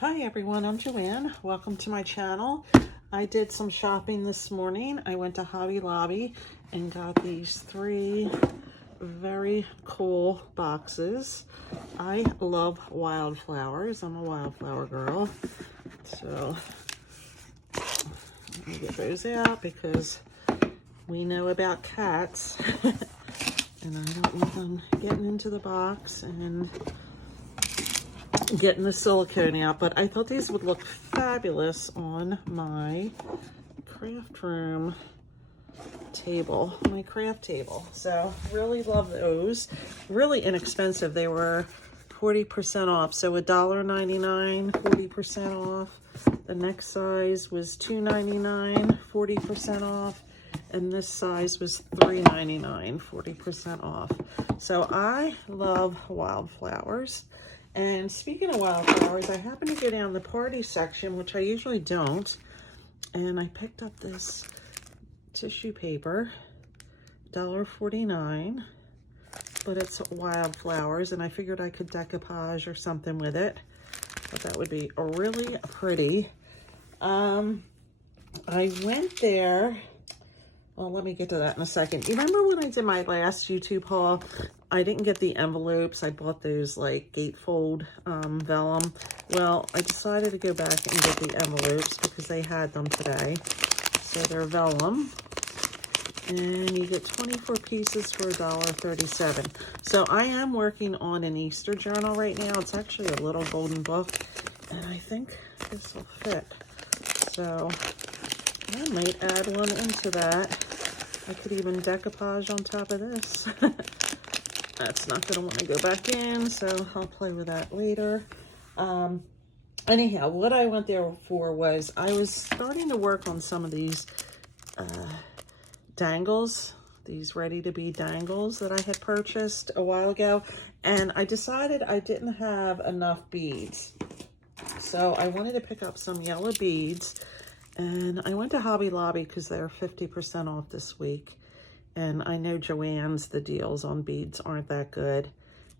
Hi everyone, I'm Joanne. Welcome to my channel. I did some shopping this morning. I went to Hobby Lobby and got these three very cool boxes. I love wildflowers. I'm a wildflower girl. So let me get those out because we know about cats. And I don't want them getting into the box and getting the silicone out, but I thought these would look fabulous on my craft room table, my craft table. So really love those. Really inexpensive. They were 40% off. So $1.99, 40% off. The next size was $2.99, 40% off. And this size was $3.99, 40% off. So I love wildflowers. And speaking of wildflowers, I happened to go down the party section, which I usually don't. And I picked up this tissue paper, $1.49, but it's wildflowers. And I figured I could decoupage or something with it. But that would be really pretty. I went there. Well, let me get to that in a second. You remember when I did my last YouTube haul, I didn't get the envelopes. I bought those like gatefold vellum. Well, I decided to go back and get the envelopes because they had them today. So they're vellum. And you get 24 pieces for $1.37. So I am working on an Easter journal right now. It's actually a little golden book. And I think this will fit. So I might add one into that. I could even decoupage on top of this. That's not gonna want to go back in, so I'll play with that later. Anyhow, what I went there for was I was starting to work on some of these dangles, these ready-to-be dangles that I had purchased a while ago, and I decided I didn't have enough beads. So I wanted to pick up some yellow beads. And I went to Hobby Lobby because they're 50% off this week. And I know Joann's, the deals on beads aren't that good.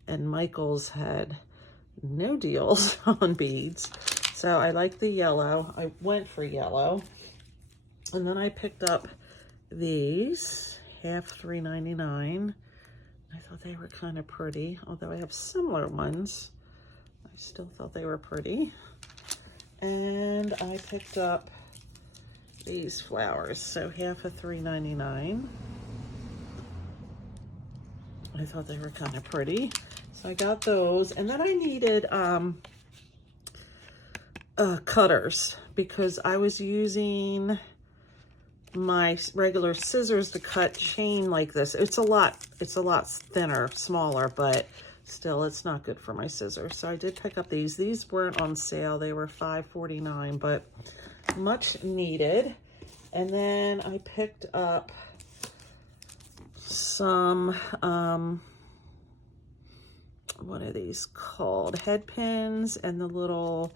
And Michael's had no deals on beads. So I like the yellow. I went for yellow. And then I picked up these, half $3.99. I thought they were kind of pretty. Although I have similar ones, I still thought they were pretty. And I picked up these flowers, so half of $3.99. I thought they were kind of pretty, so I got those. And then I needed cutters because I was using my regular scissors to cut chain like this. It's a lot thinner, smaller, but still it's not good for my scissors. So I did pick up these. These weren't on sale. They were $5.49, but much needed. And then I picked up some, what are these called? Head pins and the little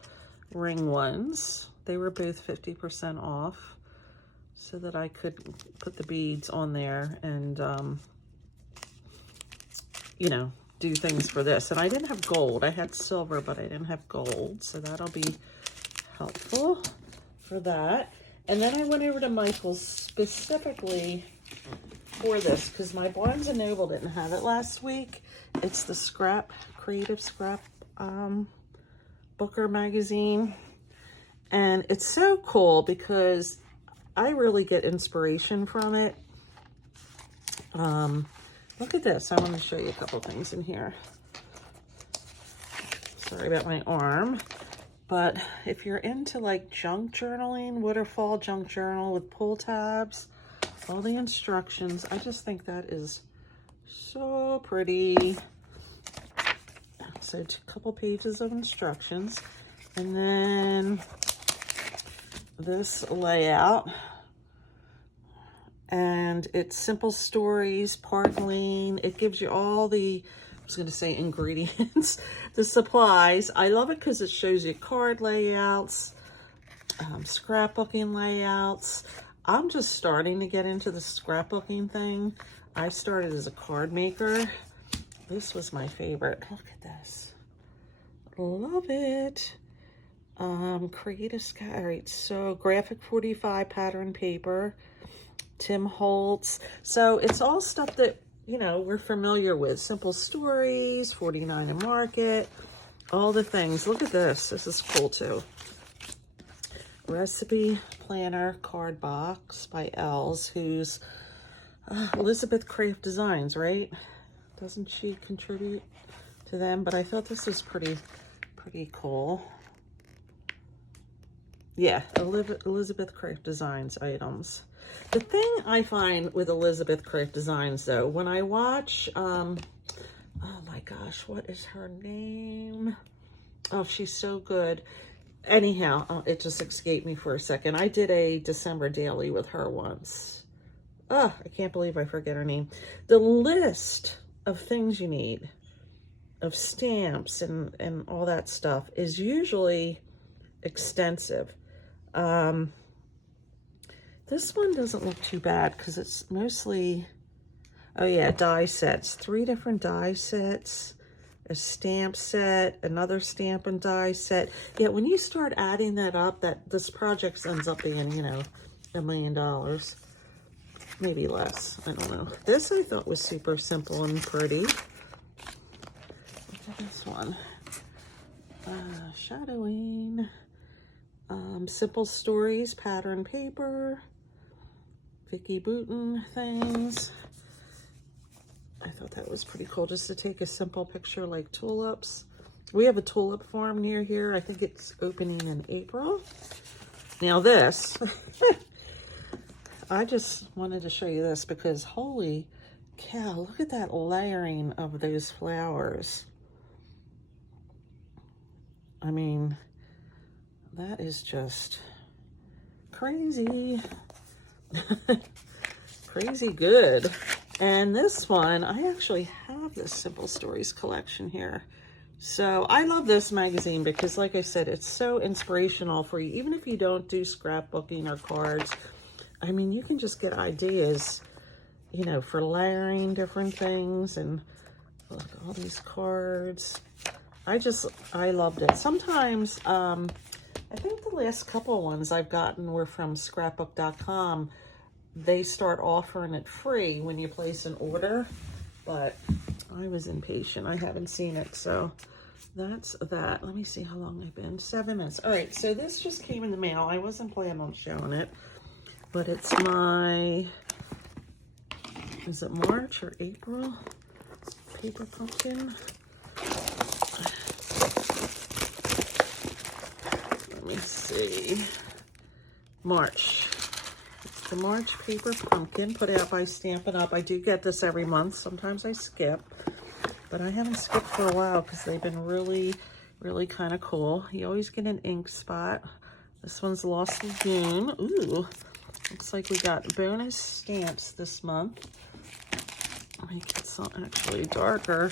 ring ones. They were both 50% off so that I could put the beads on there and, you know, do things for this. And I didn't have gold. I had silver, but I didn't have gold. So that'll be helpful for that. And then I went over to Michael's specifically for this because my Barnes & Noble didn't have it last week. It's the Creative Scrap Booker magazine. And it's so cool because I really get inspiration from it. Look at this. I want to show you a couple things in here. Sorry about my arm. But if you're into like junk journaling, waterfall junk journal with pull tabs, all the instructions, I just think that is so pretty. So a couple pages of instructions. And then this layout. And it's simple stories, part lean. It gives you all the, I was going to say ingredients, the supplies. I love it because it shows you card layouts, scrapbooking layouts. I'm just starting to get into the scrapbooking thing. I started as a card maker. This was my favorite. Look at this. Love it. Create a sky. All right, so Graphic 45 pattern paper, Tim Holtz. So it's all stuff that, you know, we're familiar with. Simple Stories, 49 and Market, all the things. Look at this. This is cool too. Recipe Planner Card Box by Els, who's Elizabeth Craft Designs, right? Doesn't she contribute to them? But I thought this was pretty cool. Yeah, Elizabeth Craft Designs items. The thing I find with Elizabeth Craft Designs, though, when I watch, oh my gosh, what is her name? Oh, she's so good. Anyhow, it just escaped me for a second. I did a December daily with her once. Oh, I can't believe I forget her name. The list of things you need, of stamps and all that stuff, is usually extensive. This one doesn't look too bad because it's mostly, oh yeah, die sets. 3 different die sets, a stamp set, another stamp and die set. Yeah, when you start adding that up, this project ends up being, you know, $1 million. Maybe less, I don't know. This I thought was super simple and pretty. Look at this one. Shadowing. Simple Stories pattern paper. Vicki Boutin things. I thought that was pretty cool, just to take a simple picture like tulips. We have a tulip farm near here. I think it's opening in April. Now this, I just wanted to show you this because holy cow, look at that layering of those flowers. I mean, that is just crazy. Crazy good. And this one, I actually have this Simple Stories collection here. So I love this magazine because, like I said, it's so inspirational for you. Even if you don't do scrapbooking or cards, I mean, you can just get ideas, you know, for layering different things. And look, all these cards. I loved it. Sometimes, I think the last couple ones I've gotten were from scrapbook.com. They start offering it free when you place an order, but I was impatient. I haven't seen it, so that's that. Let me see how long I've been. 7 minutes. All right, so this just came in the mail. I wasn't planning on showing it, but it's my, is it March or April? Paper pumpkin. Let me see. March. It's the March Paper Pumpkin put out by Stampin' Up. I do get this every month. Sometimes I skip, but I haven't skipped for a while because they've been really, really kind of cool. You always get an ink spot. This one's Lost Lagoon. Ooh, looks like we got bonus stamps this month. Make it so actually darker.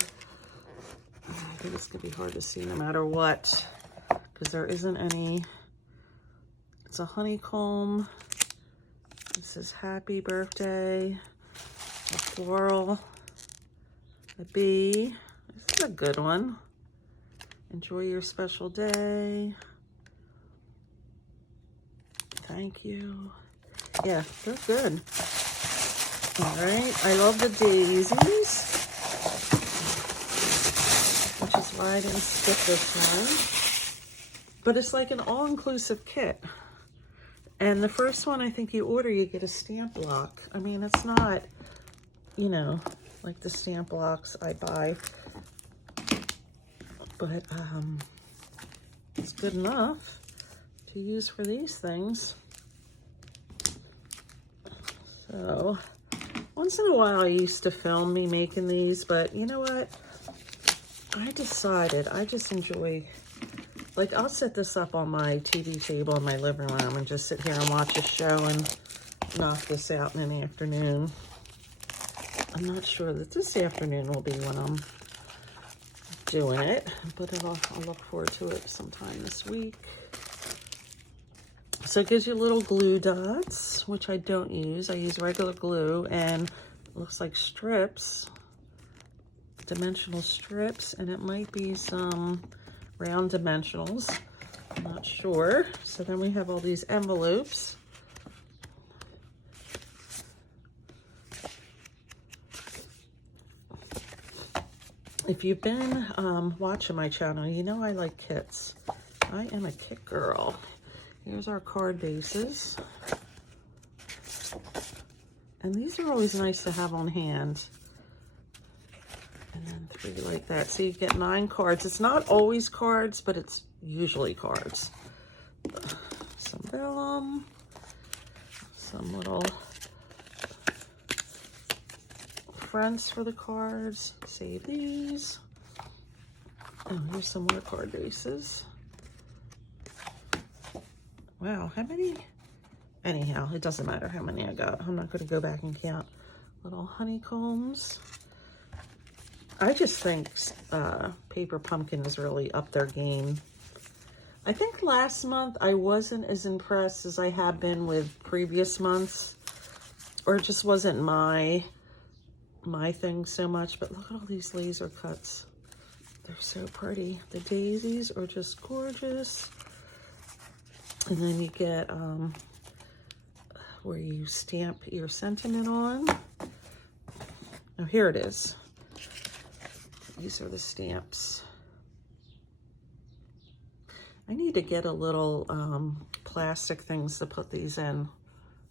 I think it's gonna be hard to see no matter what, because there isn't any. It's a honeycomb. This is happy birthday. A floral. A bee. This is a good one. Enjoy your special day. Thank you. Yeah, they're good. All right. I love the daisies, which is why I didn't skip this one. But it's like an all-inclusive kit. And the first one I think you order, you get a stamp block. I mean, it's not, you know, like the stamp blocks I buy. But it's good enough to use for these things. So, once in a while I used to film me making these, but you know what? I decided I just enjoy, like, I'll set this up on my TV table in my living room and just sit here and watch a show and knock this out in an afternoon. I'm not sure that this afternoon will be when I'm doing it, but I'll look forward to it sometime this week. So it gives you little glue dots, which I don't use. I use regular glue, and it looks like strips, dimensional strips, and it might be some round dimensionals. I'm not sure. So then we have all these envelopes. If you've been watching my channel, you know I like kits. I am a kit girl. Here's our card bases. And these are always nice to have on hand. And then 3 like that. So you get 9 cards. It's not always cards, but it's usually cards. Some vellum. Some little fronts for the cards. Save these. Oh, here's some more card bases. Wow, how many? Anyhow, it doesn't matter how many I got. I'm not going to go back and count. Little honeycombs. I just think Paper Pumpkin has really upped their game. I think last month I wasn't as impressed as I have been with previous months. Or it just wasn't my thing so much. But look at all these laser cuts. They're so pretty. The daisies are just gorgeous. And then you get where you stamp your sentiment on. Oh, here it is. These are the stamps. I need to get a little plastic things to put these in.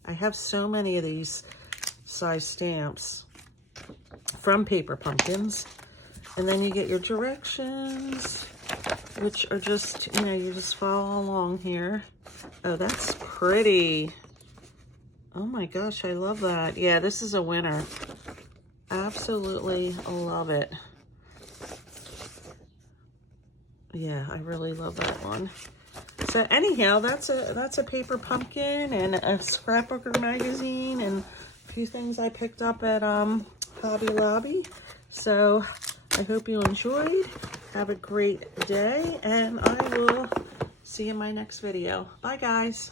I have so many of these size stamps from Paper Pumpkins. And then you get your directions, which are just, you know, you just follow along here. Oh, that's pretty. Oh my gosh, I love that. Yeah, this is a winner. Absolutely love it. Yeah, I really love that one. So anyhow, that's a Paper Pumpkin and a Scrapbooker magazine and a few things I picked up at Hobby Lobby. So I hope you enjoyed. Have a great day, and I will see you in my next video. Bye, guys.